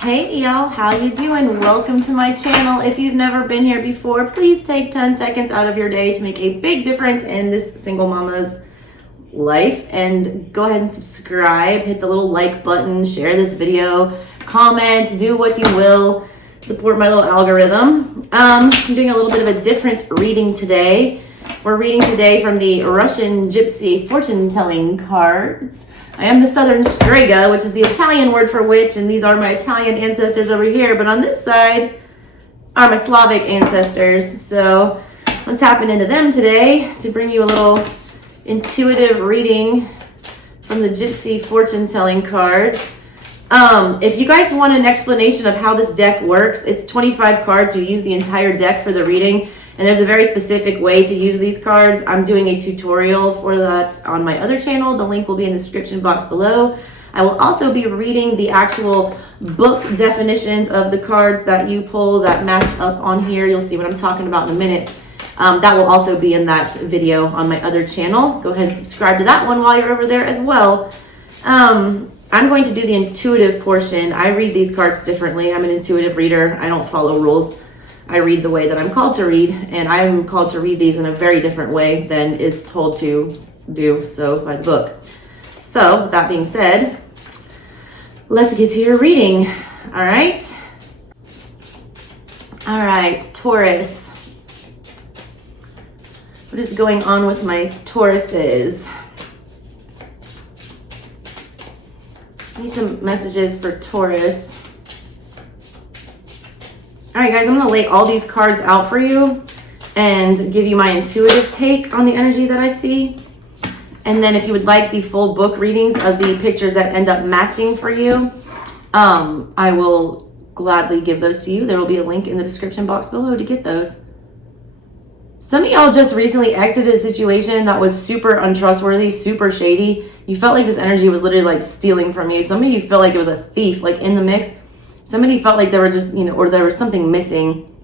Hey y'all, how you doing? Welcome to my channel. If you've never been here before, please take 10 seconds out of your day to make a big difference in this single mama's life, and go ahead and subscribe, hit the little like button, share this video, comment, do what you will, support my little algorithm. I'm doing a little bit of a different reading today. We're reading today from the Russian Gypsy fortune telling cards. I am the Southern Strega, which is the Italian word for witch, and these are my Italian ancestors over here. But on this side are my Slavic ancestors. So I'm tapping into them today to bring you a little intuitive reading from the Gypsy fortune telling cards. If you guys want an explanation of how this deck works, it's 25 cards. You use the entire deck for the reading. And there's a very specific way to use these cards. I'm doing a tutorial for that on my other channel. The link will be in the description box below. I will also be reading the actual book definitions of the cards that you pull that match up on here. You'll see what I'm talking about in a minute. That will also be in that video on my other channel. Go ahead and subscribe to that one while you're over there as well. I'm going to do the intuitive portion. I read these cards differently. I'm an intuitive reader. I don't follow rules. I read the way that I'm called to read, and I'm called to read these in a very different way than is told to do so by the book. So, with that being said, let's get to your reading. All right, Taurus. What is going on with my Tauruses? I need some messages for Taurus. All right, guys, I'm going to lay all these cards out for you and give you my intuitive take on the energy that I see. And then if you would like the full book readings of the pictures that end up matching for you, I will gladly give those to you. There will be a link in the description box below to get those. Some of y'all just recently exited a situation that was super untrustworthy, super shady. You felt like this energy was literally like stealing from you. Some of you felt like it was a thief, like in the mix. Somebody felt like they were just, or there was something missing.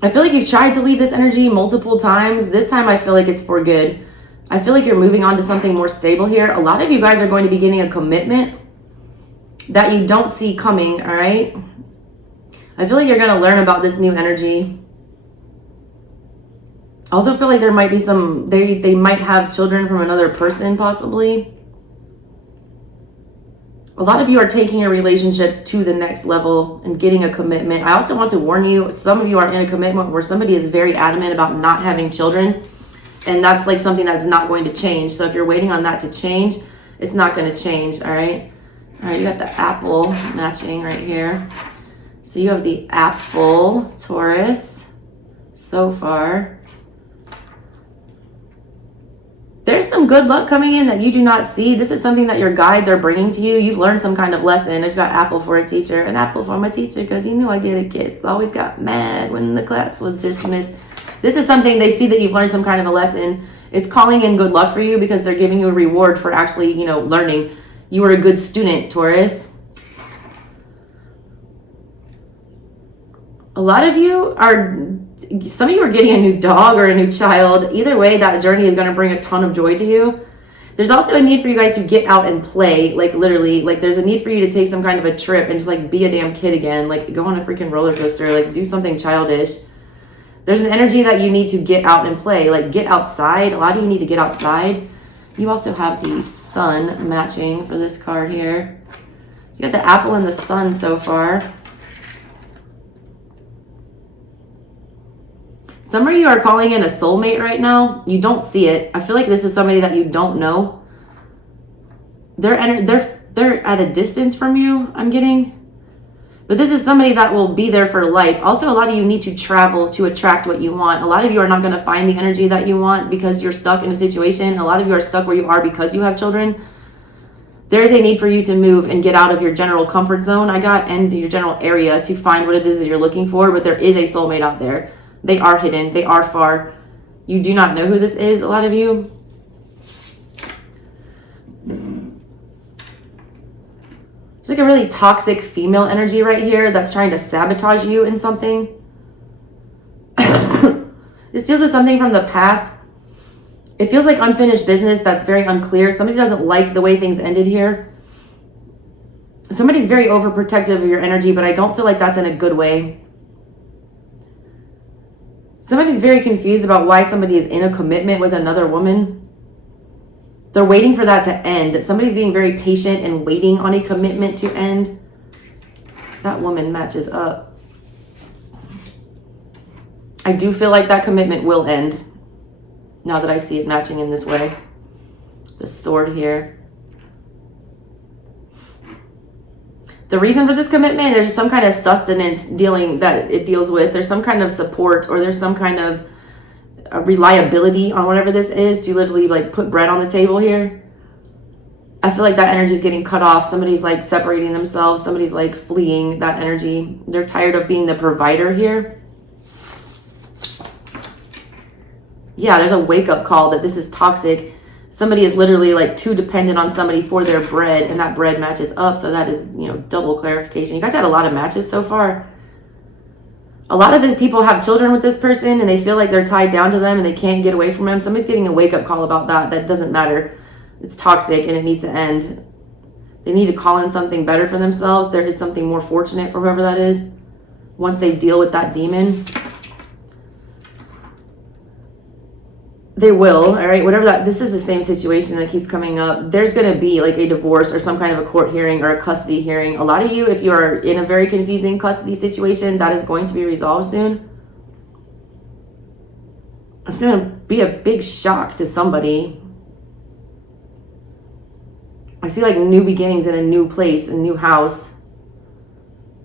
I feel like you've tried to leave this energy multiple times. This time I feel like it's for good. I feel like you're moving on to something more stable here. A lot of you guys are going to be getting a commitment that you don't see coming, all right? I feel like you're going to learn about this new energy. I also feel like there might be they might have children from another person possibly. A lot of you are taking your relationships to the next level and getting a commitment. I also want to warn you, some of you are in a commitment where somebody is very adamant about not having children. And that's like something that's not going to change. So if you're waiting on that to change, it's not going to change, all right? All right, you got the apple matching right here. So you have the apple, Taurus, so far. There's some good luck coming in that you do not see. This is something that your guides are bringing to you. You've learned some kind of lesson. I just got apple for a teacher, an apple for my teacher, because you knew I get a kiss. Always got mad when the class was dismissed. This is something they see that you've learned some kind of a lesson. It's calling in good luck for you because they're giving you a reward for actually, learning. You were a good student, Taurus. Some of you are getting a new dog or a new child. Either way, that journey is going to bring a ton of joy to you. There's also a need for you guys to get out and play, like literally, like there's a need for you to take some kind of a trip and just like be a damn kid again, like go on a freaking roller coaster, like do something childish. There's an energy that you need to get out and play, like get outside. A lot of you need to get outside. You also have the sun matching for this card here. You got the apple and the sun so far. Some of you are calling in a soulmate right now. You don't see it. I feel like this is somebody that you don't know. They're at a distance from you, I'm getting. But this is somebody that will be there for life. Also, a lot of you need to travel to attract what you want. A lot of you are not going to find the energy that you want because you're stuck in a situation. A lot of you are stuck where you are because you have children. There's a need for you to move and get out of your general comfort zone, and your general area to find what it is that you're looking for. But there is a soulmate out there. They are hidden. They are far. You do not know who this is, a lot of you. It's like a really toxic female energy right here that's trying to sabotage you in something. This deals with something from the past. It feels like unfinished business that's very unclear. Somebody doesn't like the way things ended here. Somebody's very overprotective of your energy, but I don't feel like that's in a good way. Somebody's very confused about why somebody is in a commitment with another woman. They're waiting for that to end. Somebody's being very patient and waiting on a commitment to end. That woman matches up. I do feel like that commitment will end now that I see it matching in this way. The sword here. The reason for this commitment, there's some kind of sustenance that it deals with. There's some kind of support, or there's some kind of reliability on whatever this is to literally like put bread on the table here. I feel like that energy is getting cut off. Somebody's like separating themselves. Somebody's like fleeing that energy. They're tired of being the provider here. Yeah, there's a wake-up call that this is toxic. Somebody is literally like too dependent on somebody for their bread, and that bread matches up. So that is, you know, double clarification. You guys had a lot of matches so far. A lot of these people have children with this person and they feel like they're tied down to them and they can't get away from them. Somebody's getting a wake-up call about that. That doesn't matter. It's toxic and it needs to end. They need to call in something better for themselves. There is something more fortunate for whoever that is once they deal with that demon. They will, all right, whatever that, this is the same situation that keeps coming up. There's going to be like a divorce or some kind of a court hearing or a custody hearing. A lot of you, if you are in a very confusing custody situation, that is going to be resolved soon. It's going to be a big shock to somebody. I see like new beginnings in a new place, a new house.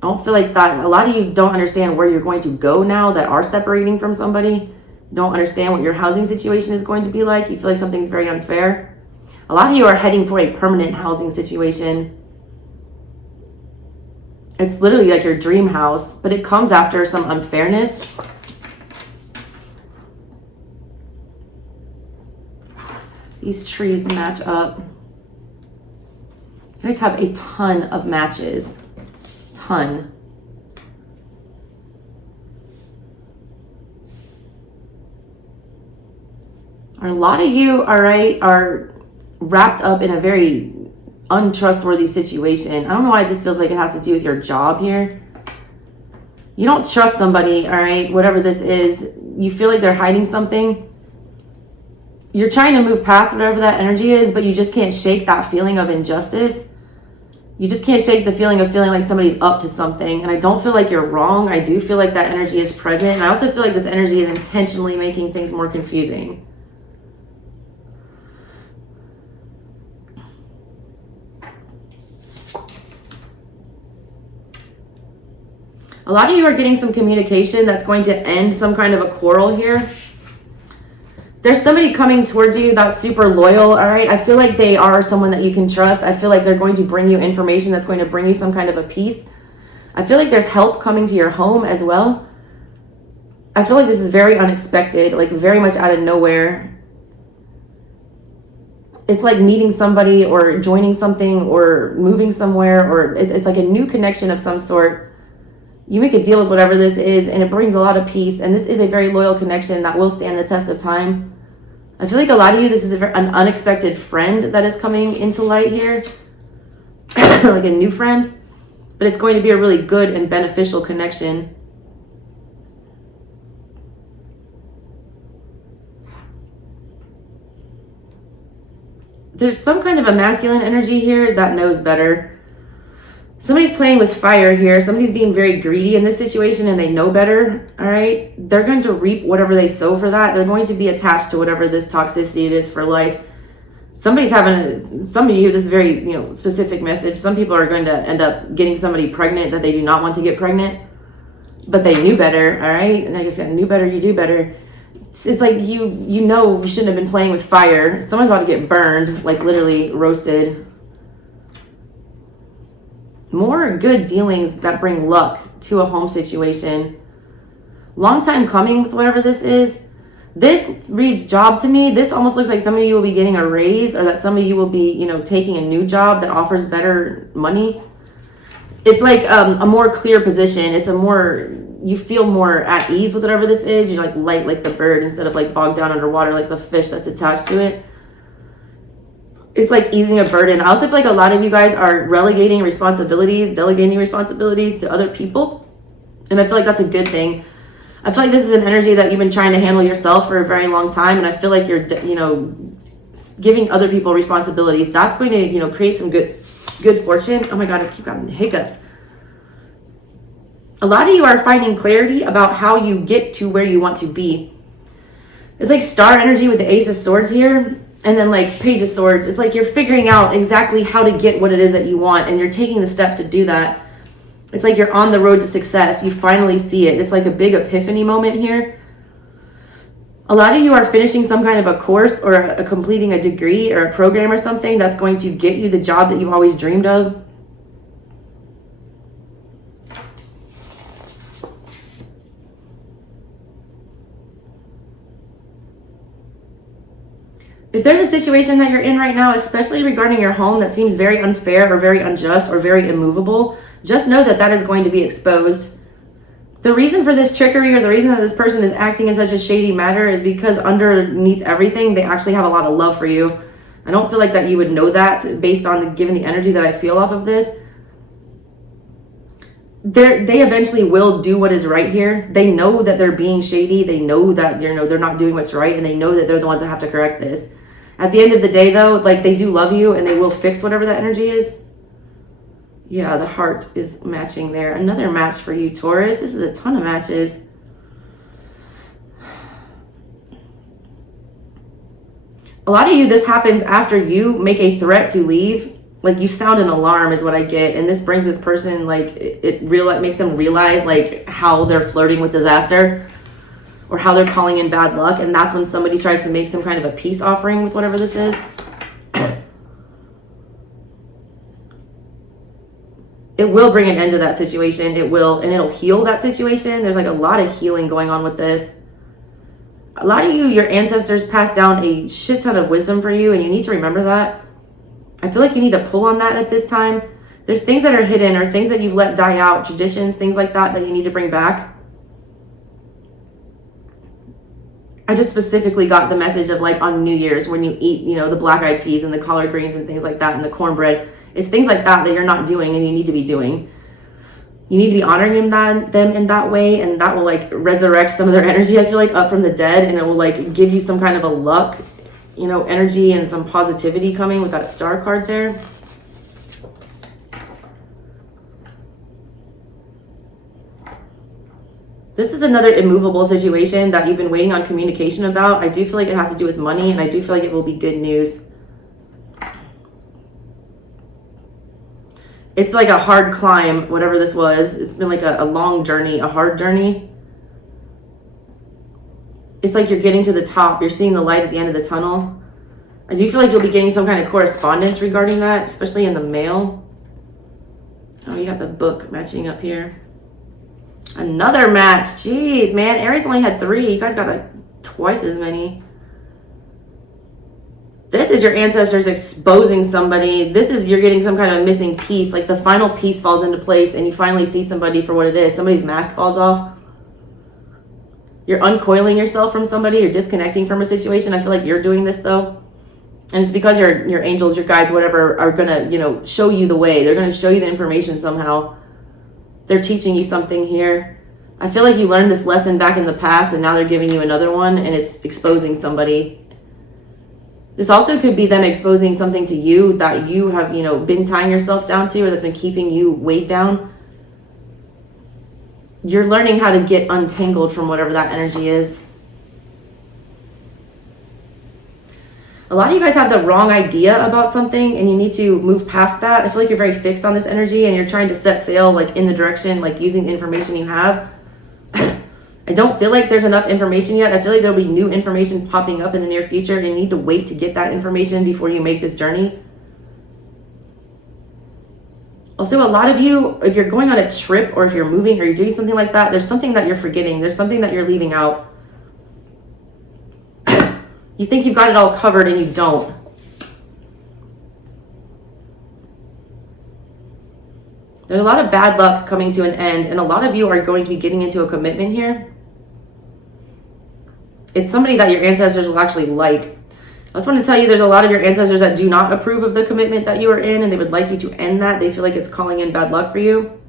I don't feel like that. A lot of you don't understand where you're going to go now that are separating from somebody. Don't understand what your housing situation is going to be like. You feel like something's very unfair. A lot of you are heading for a permanent housing situation. It's literally like your dream house, but it comes after some unfairness. These trees match up. You guys have a ton of matches. Ton. A lot of you, all right, are wrapped up in a very untrustworthy situation. I don't know why this feels like it has to do with your job here. You don't trust somebody, all right, whatever this is. You feel like they're hiding something. You're trying to move past whatever that energy is, but you just can't shake that feeling of injustice. You just can't shake the feeling of feeling like somebody's up to something. And I don't feel like you're wrong. I do feel like that energy is present. And I also feel like this energy is intentionally making things more confusing. A lot of you are getting some communication that's going to end some kind of a quarrel here. There's somebody coming towards you that's super loyal, all right? I feel like they are someone that you can trust. I feel like they're going to bring you information that's going to bring you some kind of a peace. I feel like there's help coming to your home as well. I feel like this is very unexpected, like very much out of nowhere. It's like meeting somebody or joining something or moving somewhere, or it's like a new connection of some sort. You make a deal with whatever this is, and it brings a lot of peace. And this is a very loyal connection that will stand the test of time. I feel like a lot of you, this is an unexpected friend that is coming into light here. Like a new friend. But it's going to be a really good and beneficial connection. There's some kind of a masculine energy here that knows better. Somebody's playing with fire here. Somebody's being very greedy in this situation and they know better, all right? They're going to reap whatever they sow for that. They're going to be attached to whatever this toxicity it is for life. Somebody's having, some of you, this is a very, specific message. Some people are going to end up getting somebody pregnant that they do not want to get pregnant, but they knew better, all right? And I just said, knew better, you do better. It's like you shouldn't have been playing with fire. Someone's about to get burned, like literally roasted. More good dealings that bring luck to a home situation. Long time coming with whatever this is. This reads job to me. This almost looks like some of you will be getting a raise, or that some of you will be, taking a new job that offers better money. It's like a more clear position. It's you feel more at ease with whatever this is. You're like light like the bird instead of like bogged down underwater like the fish that's attached to it. it's like easing a burden. I also feel like a lot of you guys are relegating responsibilities, delegating responsibilities to other people. And I feel like that's a good thing. I feel like this is an energy that you've been trying to handle yourself for a very long time. And I feel like you're, giving other people responsibilities. That's going to, create some good fortune. Oh my God, I keep having the hiccups. A lot of you are finding clarity about how you get to where you want to be. It's like star energy with the Ace of Swords here. And then like Page of Swords. It's like you're figuring out exactly how to get what it is that you want. And you're taking the steps to do that. It's like you're on the road to success. You finally see it. It's like a big epiphany moment here. A lot of you are finishing some kind of a course or completing a degree or a program or something that's going to get you the job that you've always dreamed of. If there's a situation that you're in right now, especially regarding your home, that seems very unfair or very unjust or very immovable, just know that that is going to be exposed. The reason for this trickery or the reason that this person is acting in such a shady manner is because underneath everything, they actually have a lot of love for you. I don't feel like that you would know that based on given the energy that I feel off of this. They eventually will do what is right here. They know that they're being shady. They know that they're not doing what's right, and they know that they're the ones that have to correct this. At the end of the day, though, like, they do love you and they will fix whatever that energy is. Yeah, the heart is matching there. Another match for you, Taurus. This is a ton of matches. A lot of you, this happens after you make a threat to leave. Like, you sound an alarm is what I get. And this brings this person, like, it makes them realize, like, how they're flirting with disaster. Or how they're calling in bad luck. And that's when somebody tries to make some kind of a peace offering with whatever this is. It will bring an end to that situation. It will, and it'll heal that situation. There's like a lot of healing going on with this. A lot of you, your ancestors passed down a shit ton of wisdom for you, and you need to remember that. I feel like you need to pull on that at this time. There's things that are hidden or things that you've let die out, traditions, things like that you need to bring back. I just specifically got the message of, like, on New Year's when you eat, the black eyed peas and the collard greens and things like that and the cornbread. It's things like that you're not doing and you need to be doing. You need to be honoring them in that way, and that will, like, resurrect some of their energy, I feel like, up from the dead, and it will, like, give you some kind of a luck, energy and some positivity coming with that star card there. This is another immovable situation that you've been waiting on communication about. I do feel like it has to do with money, and I do feel like it will be good news. It's been like a hard climb, whatever this was. It's been like a long journey, a hard journey. It's like you're getting to the top. You're seeing the light at the end of the tunnel. I do feel like you'll be getting some kind of correspondence regarding that, especially in the mail. Oh, you got the book matching up here. Another match. Jeez, man. Aries only had 3. You guys got like twice as many. This is your ancestors exposing somebody. This is you're getting some kind of missing piece. Like the final piece falls into place and you finally see somebody for what it is. Somebody's mask falls off. You're uncoiling yourself from somebody. You're disconnecting from a situation. I feel like you're doing this though. And it's because your angels, your guides, whatever, are going to, show you the way. They're going to show you the information somehow. They're teaching you something here. I feel like you learned this lesson back in the past and now they're giving you another one and it's exposing somebody. This also could be them exposing something to you that you have, been tying yourself down to or that's been keeping you weighed down. You're learning how to get untangled from whatever that energy is. A lot of you guys have the wrong idea about something and you need to move past that. I feel like you're very fixed on this energy and you're trying to set sail like in the direction, like using the information you have. I don't feel like there's enough information yet. I feel like there'll be new information popping up in the near future and you need to wait to get that information before you make this journey. Also, a lot of you, if you're going on a trip or if you're moving or you're doing something like that, there's something that you're forgetting. There's something that you're leaving out. You think you've got it all covered and you don't. There's a lot of bad luck coming to an end and a lot of you are going to be getting into a commitment here. It's somebody that your ancestors will actually like. I just want to tell you there's a lot of your ancestors that do not approve of the commitment that you are in, and they would like you to end that. They feel like it's calling in bad luck for you.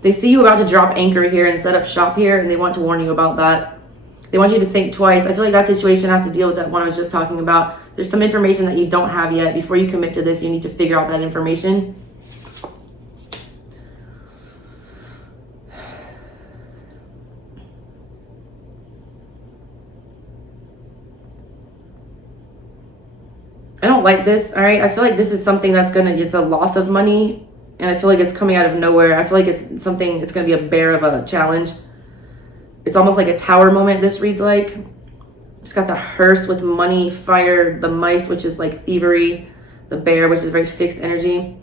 They see you about to drop anchor here and set up shop here, and they want to warn you about that. They want you to think twice. I feel like that situation has to deal with that one I was just talking about. There's some information that you don't have yet. Before you commit to this, you need to figure out that information. I don't like this, all right? I feel like this is something that's it's a loss of money, and I feel like it's coming out of nowhere. I feel like it's something, it's gonna be a bear of a challenge. It's almost like a tower moment, this reads like. It's got the hearse with money, fire, the mice, which is like thievery, the bear, which is very fixed energy.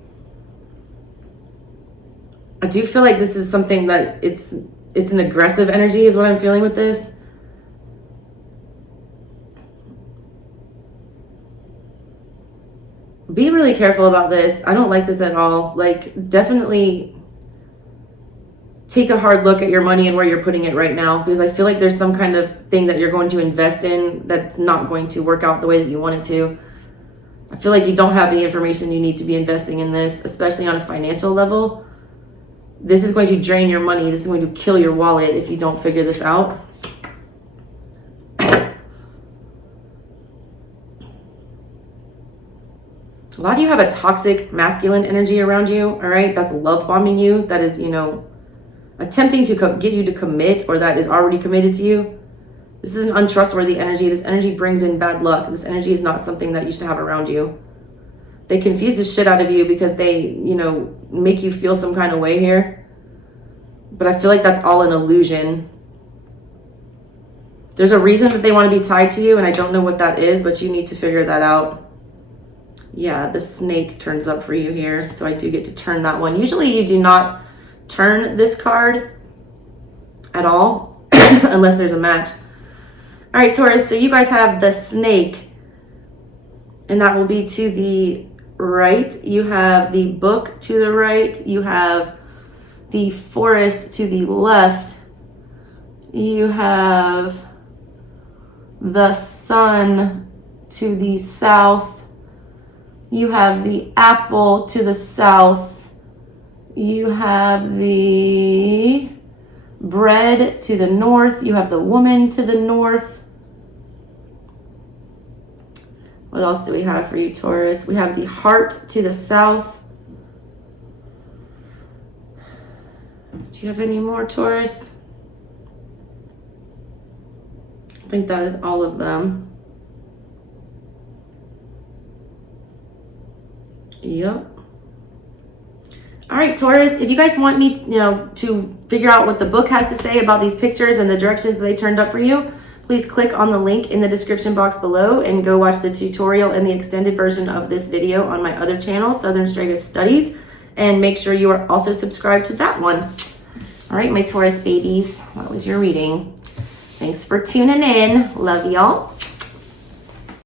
I do feel like this is something that it's an aggressive energy is what I'm feeling with this. Be really careful about this. I don't like this at all. Like, definitely take a hard look at your money and where you're putting it right now, because I feel like there's some kind of thing that you're going to invest in that's not going to work out the way that you want it to. I feel like you don't have the information you need to be investing in this, especially on a financial level. This is going to drain your money. This is going to kill your wallet if you don't figure this out. A lot of you have a toxic masculine energy around you, all right? That's love bombing you. That is, attempting to get you to commit, or that is already committed to you. This is an untrustworthy energy. This energy brings in bad luck. This energy is not something that you should have around you. They confuse the shit out of you because they, make you feel some kind of way here. But I feel like that's all an illusion. There's a reason that they want to be tied to you, and I don't know what that is, but you need to figure that out. Yeah, the snake turns up for you here, so I do get to turn that one. Usually you do not turn this card at all unless there's a match. All right, Taurus, so you guys have the snake, and that will be to the right. You have the book to the right. You have the forest to the left. You have the sun to the south. You have the apple to the south. You have the bread to the north. You have the woman to the north. What else do we have for you, Taurus? We have the heart to the south. Do you have any more, Taurus? I think that is all of them. Yep. All right, Taurus, if you guys want me to figure out what the book has to say about these pictures and the directions that they turned up for you, please click on the link in the description box below and go watch the tutorial and the extended version of this video on my other channel, Southern Strega Studies, and make sure you are also subscribed to that one. All right, my Taurus babies, that was your reading. Thanks for tuning in. Love y'all.